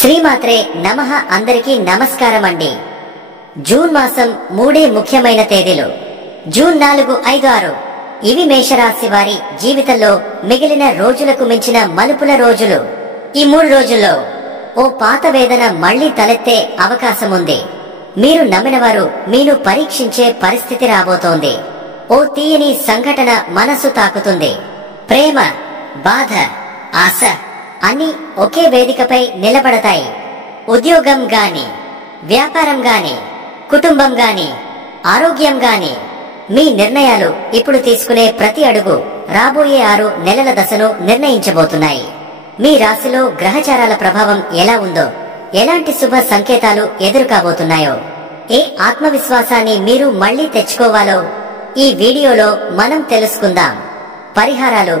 శ్రీమాత్రే నమః. అందరికీ నమస్కారం అండి. జూన్ మాసం 3 ముఖ్యమైన తేదీలు జూన్ 4, 5, 6 ఇవి మేషరాశి వారి జీవితంలో మిగిలిన రోజులకు మించిన మలుపుల రోజులు. ఈ 3 రోజుల్లో ఓ పాత వేదన మళ్లీ తలెత్తే అవకాశం ఉంది. మీరు నమ్మినవారు మీను పరీక్షించే పరిస్థితి రాబోతోంది. ఓ తీయని సంఘటన మనసు తాకుతుంది. ప్రేమ, బాధ, ఆశ అన్ని ఒకే వేదికపై నిలబడతాయి. ఉద్యోగం గాని, వ్యాపారం గాని, కుటుంబం గాని, ఆరోగ్యం గాని, మీ నిర్ణయాలు ఇప్పుడు తీసుకునే ప్రతి అడుగు రాబోయే 6 నెలల దశను నిర్ణయించబోతున్నాయి. మీ రాశిలో గ్రహచారాల ప్రభావం ఎలా ఉందో, ఎలాంటి శుభ సంకేతాలు ఎదురు కాబోతున్నాయో, ఏ ఆత్మవిశ్వాసాన్ని మీరు మళ్లీ తెచ్చుకోవాలో ఈ వీడియోలో మనం తెలుసుకుందాం. పరిహారాలు,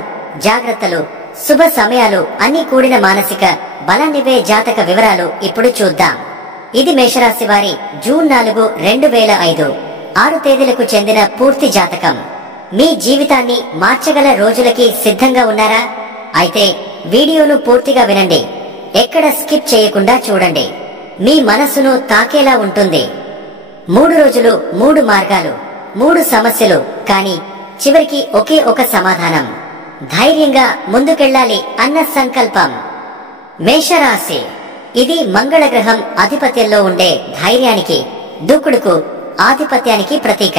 జాగ్రత్తలు, శుభ సమయాలు అన్ని కూడిన మానసిక బలాన్నివే జాతక వివరాలు ఇప్పుడు చూద్దాం. ఇది మేషరాశి వారి జూన్ 4, 2005 6 తేదీలకు చెందిన పూర్తి జాతకం. మీ జీవితాన్ని మార్చగల రోజులకి సిద్ధంగా ఉన్నారా? అయితే వీడియోను పూర్తిగా వినండి. ఎక్కడ స్కిప్ చేయకుండా చూడండి. మీ మనసును తాకేలా ఉంటుంది. 3 రోజులు, 3 మార్గాలు, 3 సమస్యలు, కానీ చివరికి ఒకే ఒక సమాధానం. ధైర్యంగా ముందుకెళ్లాలి అన్న సంకల్పం. మేషరాశి ఇది మంగళ గ్రహం ఆధిపత్యంలో ఉండే ధైర్యానికి, దూకుడుకు, ఆధిపత్యానికి ప్రతీక.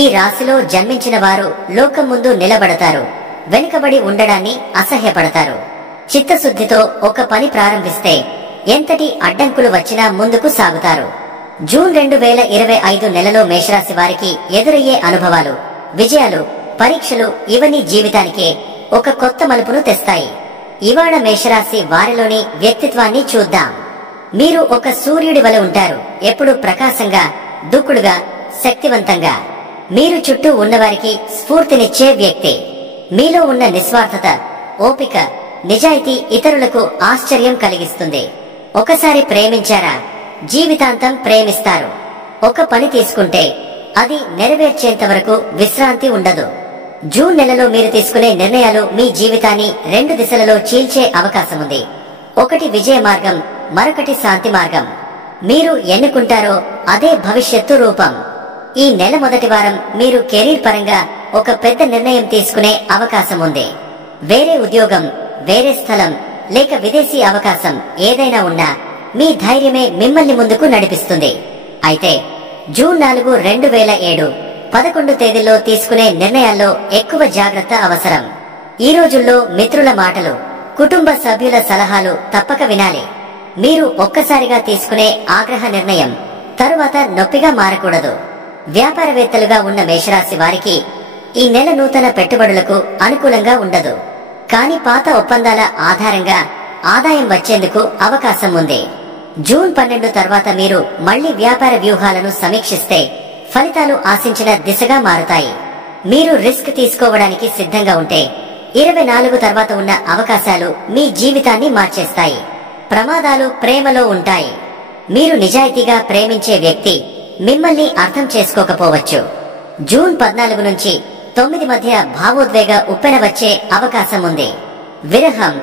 ఈ రాశిలో జన్మించిన వారు లోకం ముందు నిలబడతారు. వెనుకబడి ఉండడాన్ని అసహ్యపడతారు. చిత్తశుద్ధితో ఒక పని ప్రారంభిస్తే ఎంతటి అడ్డంకులు వచ్చినా ముందుకు సాగుతారు. జూన్ 2025 నెలలో మేషరాశి వారికి ఎదురయ్యే అనుభవాలు, విజయాలు, పరీక్షలు ఇవన్నీ జీవితానికే ఒక కొత్త మలుపును తెస్తాయి. ఇవాళ మేషరాశి వారిలోని వ్యక్తిత్వాన్ని చూద్దాం. మీరు ఒక సూర్యుడి వలె ఉంటారు. ఎప్పుడు ప్రకాశంగా, దూకుడుగా, శక్తివంతంగా. మీరు చుట్టూ ఉన్నవారికి స్ఫూర్తినిచ్చే వ్యక్తి. మీలో ఉన్న నిస్వార్థత, ఓపిక, నిజాయితీ ఇతరులకు ఆశ్చర్యం కలిగిస్తుంది. ఒకసారి ప్రేమించారా, జీవితాంతం ప్రేమిస్తారు. ఒక పని తీసుకుంటే అది నెరవేర్చేంత వరకు విశ్రాంతి ఉండదు. జూన్ నెలలో మీరు తీసుకునే నిర్ణయాలు మీ జీవితాన్ని 2 దిశలలో చీల్చే అవకాశం ఉంది. ఒకటి విజయ మార్గం, మరొకటి శాంతి మార్గం. మీరు ఎన్నుకుంటారో అదే భవిష్యత్తు రూపం. ఈ నెల మొదటి వారం మీరు కెరీర్ పరంగా ఒక పెద్ద నిర్ణయం తీసుకునే అవకాశం ఉంది. వేరే ఉద్యోగం, వేరే స్థలం, లేక విదేశీ అవకాశం ఏదైనా ఉన్నా మీ ధైర్యమే మిమ్మల్ని ముందుకు నడిపిస్తుంది. అయితే జూన్ 4, 2007 11 తేదీల్లో తీసుకునే నిర్ణయాల్లో ఎక్కువ జాగ్రత్త అవసరం. ఈ రోజుల్లో మిత్రుల మాటలు, కుటుంబ సభ్యుల సలహాలు తప్పక వినాలి. మీరు ఒక్కసారిగా తీసుకునే ఆగ్రహ నిర్ణయం తరువాత నొప్పిగా మారకూడదు. వ్యాపారవేత్తలుగా ఉన్న మేషరాశి వారికి ఈ నెల నూతన పెట్టుబడులకు అనుకూలంగా ఉండదు. కానీ పాత ఒప్పందాల ఆధారంగా ఆదాయం వచ్చేందుకు అవకాశం ఉంది. జూన్ 12 తర్వాత మీరు మళ్లీ వ్యాపార వ్యూహాలను సమీక్షిస్తే ఫలితాలు ఆశించిన దిశగా మారుతాయి. మీరు రిస్క్ తీసుకోవడానికి సిద్ధంగా ఉంటే 24 తర్వాత ఉన్న అవకాశాలు మీ జీవితాన్ని మార్చేస్తాయి. ప్రమాదాలు ప్రేమలో ఉంటాయి. మీరు నిజాయితీగా ప్రేమించే వ్యక్తి మిమ్మల్ని అర్థం చేసుకోకపోవచ్చు. జూన్ 14 నుంచి 9 మధ్య భావోద్వేగ ఉప్పెన వచ్చే అవకాశం ఉంది. విరహం,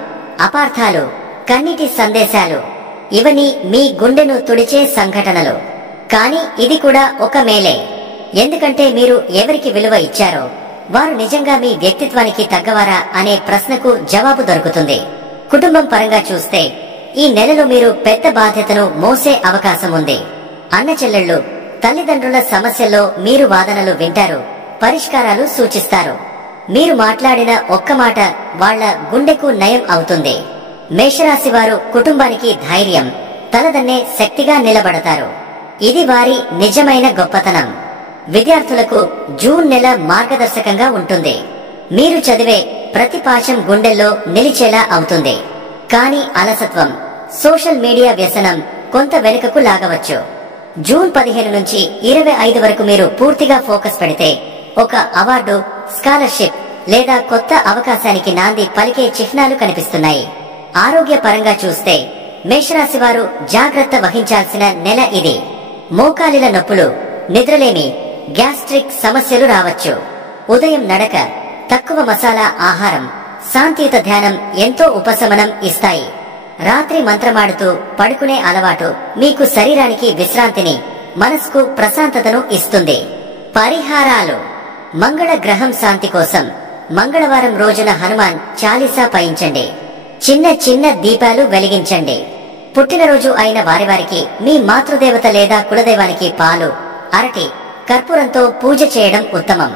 అపార్థాలు, కన్నీటి సందేశాలు ఇవన్నీ మీ గుండెను తుడిచే సంఘటనలు. కానీ ఇది కూడా ఒక మేలే. ఎందుకంటే మీరు ఎవరికి విలువ ఇచ్చారో వారు నిజంగా మీ వ్యక్తిత్వానికి తగ్గవారా అనే ప్రశ్నకు జవాబు దొరుకుతుంది. కుటుంబం పరంగా చూస్తే ఈ నెలలో మీరు పెద్ద బాధ్యతను మోసే అవకాశం ఉంది. అన్న చెల్లెళ్ళు, తల్లిదండ్రుల సమస్యల్లో మీరు వాదనలు వింటారు, పరిష్కారాలు సూచిస్తారు. మీరు మాట్లాడిన ఒక్క మాట వాళ్ల గుండెకు నయం అవుతుంది. మేషరాశి వారు కుటుంబానికి ధైర్యం, తలదన్నే శక్తిగా నిలబడతారు. ఇది వారి నిజమైన గొప్పతనం. విద్యార్థులకు జూన్ నెల మార్గదర్శకంగా ఉంటుంది. మీరు చదివే ప్రతి పాఠం గుండెల్లో నిలిచేలా అవుతుంది. కానీ అలసత్వం, సోషల్ మీడియా వ్యసనం కొంత వెనుకకు లాగవచ్చు. జూన్ 15 నుంచి 25 వరకు మీరు పూర్తిగా ఫోకస్ పెడితే ఒక అవార్డు, స్కాలర్షిప్ లేదా కొత్త అవకాశానికి నాంది పలికే చిహ్నాలు కనిపిస్తున్నాయి. ఆరోగ్య పరంగా చూస్తే మేషరాశి వారు జాగ్రత్త వహించాల్సిన నెల ఇది. మోకాలిల నొప్పులు, నిద్రలేమి, గ్యాస్ట్రిక్ సమస్యలు రావచ్చు. ఉదయం నడక, తక్కువ మసాలా ఆహారం, శాంతియుత ధ్యానం ఎంతో ఉపశమనం ఇస్తాయి. రాత్రి మంత్రమాడుతూ పడుకునే అలవాటు మీకు శరీరానికి విశ్రాంతిని, మనసుకు ప్రశాంతతను ఇస్తుంది. పరిహారాలు. మంగళ గ్రహం శాంతి కోసం మంగళవారం రోజున హనుమాన్ చాలీసా పయించండి. చిన్న చిన్న దీపాలు వెలిగించండి. పుట్టినరోజు అయిన వారికి మీ మాతృదేవత లేదా కులదైవానికి పాలు, అరటి, కర్పూరంతో పూజ చేయడం ఉత్తమం.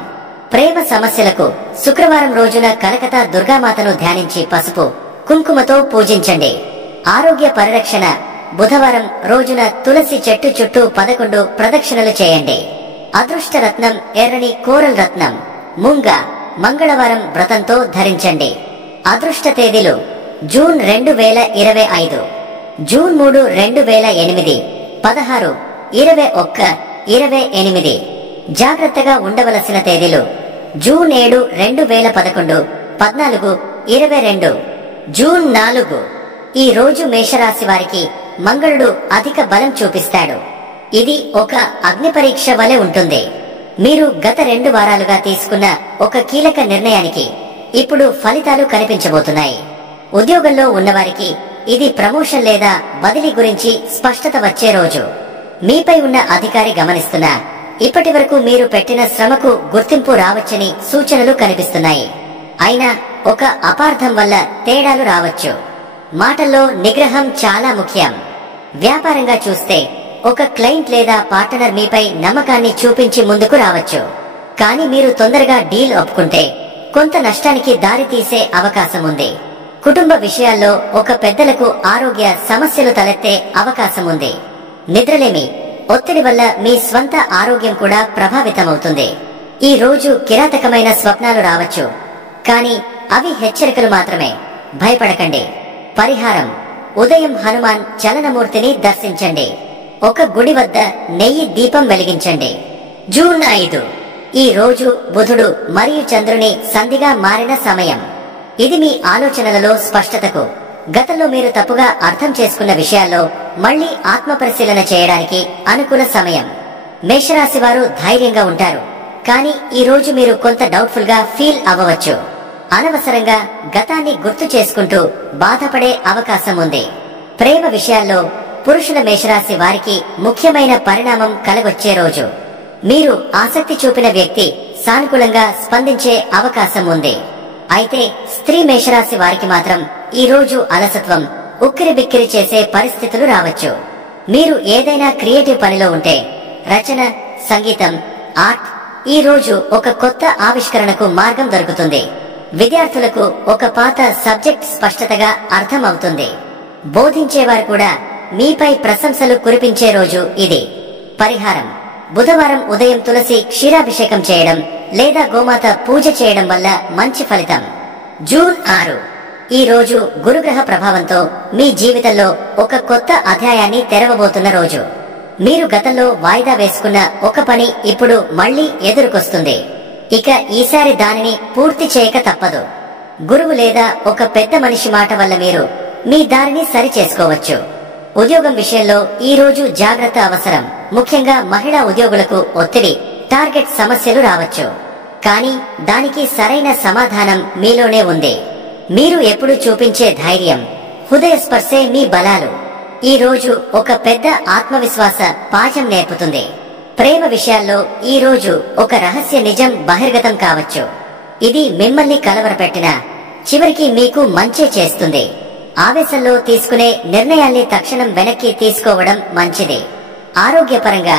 ప్రేమ సమస్యలకు శుక్రవారం రోజున కలకత్తా దుర్గామాతను ధ్యానించి పసుపు, కుంకుమతో పూజించండి. ఆరోగ్య పరిరక్షణ. బుధవారం రోజున తులసి చెట్టు చుట్టూ 11 ప్రదక్షిణలు చేయండి. అదృష్ట రత్నం ఎర్రని కోరల్ రత్నం, ముంగ. మంగళవారం వ్రతంతో ధరించండి. అదృష్ట తేదీలు జూన్ 2025, జూన్ 3, 2008, 16, 21, 28. జాగ్రత్తగా ఉండవలసిన తేదీలు జూన్ 7, 2011, 14, 22, జూన్ 4. ఈ రోజు మేషరాశి వారికి మంగళుడు అధిక బలం చూపిస్తాడు. ఇది ఒక అగ్ని పరీక్ష వలె ఉంటుంది. మీరు గత 2 వారాలుగా తీసుకున్న ఒక కీలక నిర్ణయానికి ఇప్పుడు ఫలితాలు కనిపించబోతున్నాయి. ఉద్యోగంలో ఉన్నవారికి ఇది ప్రమోషన్ లేదా బదిలీ గురించి స్పష్టత వచ్చే రోజు. మీపై ఉన్న అధికారి గమనిస్తున్నా ఇప్పటి వరకు మీరు పెట్టిన శ్రమకు గుర్తింపు రావచ్చని సూచనలు కనిపిస్తున్నాయి. అయినా ఒక అపార్థం వల్ల తేడాలు రావచ్చు. మాటల్లో నిగ్రహం చాలా ముఖ్యం. వ్యాపారంగా చూస్తే ఒక క్లయింట్ లేదా పార్ట్నర్ మీపై నమ్మకాన్ని చూపించి ముందుకు రావచ్చు. కానీ మీరు తొందరగా డీల్ ఒప్పుకుంటే కొంత నష్టానికి దారి తీసే అవకాశం ఉంది. కుటుంబ విషయాల్లో ఒక పెద్దలకు ఆరోగ్య సమస్యలు తలెత్తే అవకాశం ఉంది. నిద్రలేమి, ఒత్తిడి వల్ల మీ స్వంత ఆరోగ్యం కూడా ప్రభావితమవుతుంది. ఈ రోజు కిరాతకమైన స్వప్నాలు రావచ్చు, కానీ అవి హెచ్చరికలు మాత్రమే. భయపడకండి. పరిహారం. ఉదయం హనుమాన్ చలనమూర్తిని దర్శించండి. ఒక గుడి వద్ద నెయ్యి దీపం వెలిగించండి. జూన్ 5. ఈ రోజు బుధుడు మరియు చంద్రుని సంధిగా మారిన సమయం. ఇది మీ ఆలోచనలలో స్పష్టతకు, గతంలో మీరు తప్పుగా అర్థం చేసుకున్న విషయాల్లో మళ్లీ ఆత్మపరిశీలన చేయడానికి అనుకూల సమయం. మేషరాశి వారు ధైర్యంగా ఉంటారు, కానీ ఈ రోజు మీరు కొంత డౌట్ఫుల్ గా ఫీల్ అవ్వవచ్చు. అనవసరంగా గతాన్ని గుర్తు చేసుకుంటూ బాధపడే అవకాశం ఉంది. ప్రేమ విషయాల్లో పురుషుల మేషరాశి వారికి ముఖ్యమైన పరిణామం కలగొచ్చే రోజు. మీరు ఆసక్తి చూపిన వ్యక్తి సానుకూలంగా స్పందించే అవకాశం ఉంది. అయితే స్త్రీ మేషరాశి వారికి మాత్రం ఈ రోజు అలసత్వం, ఉక్కిరిబిక్కిరి చేసే పరిస్థితులు రావచ్చు. మీరు ఏదైనా క్రియేటివ్ పనిలో ఉంటే, రచన, సంగీతం, ఆర్ట్, ఈ రోజు ఒక కొత్త ఆవిష్కరణకు మార్గం దొరుకుతుంది. విద్యార్థులకు ఒక పాత సబ్జెక్ట్ స్పష్టతగా అర్థం అవుతుంది. బోధించేవారు కూడా మీపై ప్రశంసలు కురిపించే రోజు ఇది. పరిహారం. బుధవారం ఉదయం తులసి క్షీరాభిషేకం చేయడం లేదా గోమాత పూజ చేయడం వల్ల మంచి ఫలితం. జూన్ 6. ఈ రోజు గురుగ్రహ ప్రభావంతో మీ జీవితంలో ఒక కొత్త అధ్యాయాన్ని తెరవబోతున్న రోజు. మీరు గతంలో వాయిదా వేసుకున్న ఒక పని ఇప్పుడు మళ్లీ ఎదురుకొస్తుంది. ఇక ఈసారి దానిని పూర్తి చేయక తప్పదు. గురువు లేదా ఒక పెద్ద మనిషి మాట వల్ల మీరు మీ దారిని సరి చేసుకోవచ్చు. ఉద్యోగం విషయంలో ఈ రోజు జాగ్రత్త అవసరం. ముఖ్యంగా మహిళా ఉద్యోగులకు ఒత్తిడి, టార్గెట్ సమస్యలు రావచ్చు. కానీ దానికి సరైన సమాధానం మీలోనే ఉంది. మీరు ఎప్పుడు చూపించే ధైర్యం, హృదయ స్పర్శే మీ బలాలు. ఈ రోజు ఒక పెద్ద ఆత్మవిశ్వాస పాఠం నేర్పుతుంది. ప్రేమ విషయాల్లో ఈ రోజు ఒక రహస్య నిజం బహిర్గతం కావచ్చు. ఇది మిమ్మల్ని కలవరపెట్టినా చివరికి మీకు మంచే చేస్తుంది. ఆవేశంలో తీసుకునే నిర్ణయాల్ని తక్షణం వెనక్కి తీసుకోవడం మంచిది. ఆరోగ్యపరంగా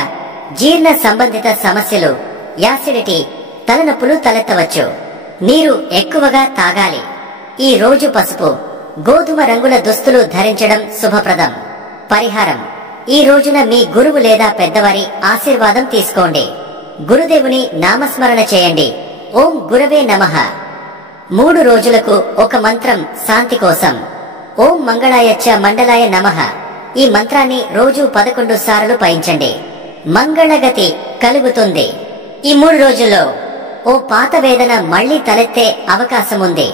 జీర్ణ సంబంధిత సమస్యలు, యాసిడిటీ, తలనొప్పులు తలెత్తవచ్చు. నీరు ఎక్కువగా తాగాలి. ఈ రోజు పసుపు, గోధుమ రంగుల దుస్తులు ధరించడం శుభప్రదం. పరిహారం. ఈ రోజున మీ గురువు లేదా పెద్దవారి ఆశీర్వాదం తీసుకోండి. గురుదేవుని నామస్మరణ చేయండి. ఓం గురవే నమః. 3 రోజులకు ఒక మంత్రం శాంతి కోసం. ఓం మంగళాయచ్చ మండలాయ నమః. ఈ మంత్రాన్ని రోజు 11 సార్లు పయించండి. మంగళగతి కలుగుతుంది. ఈ 3 రోజుల్లో ఓ పాత వేదన మళ్లీ తలెత్తే అవకాశముంది.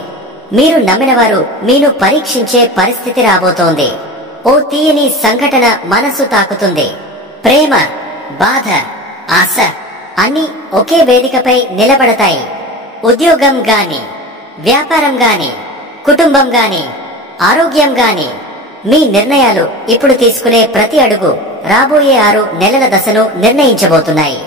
మీరు నమ్మినవారు మీను పరీక్షించే పరిస్థితి రాబోతోంది. ఓ తీయని సంఘటన మనసు తాకుతుంది. ప్రేమ, బాధ, ఆశ అన్నీ ఒకే వేదికపై నిలబడతాయి. ఉద్యోగం గాని, వ్యాపారం గాని, కుటుంబం గాని, ఆరోగ్యం గాని, మీ నిర్ణయాలు ఇప్పుడు తీసుకునే ప్రతి అడుగు రాబోయే 6 నెలల దశను నిర్ణయించబోతున్నాయి.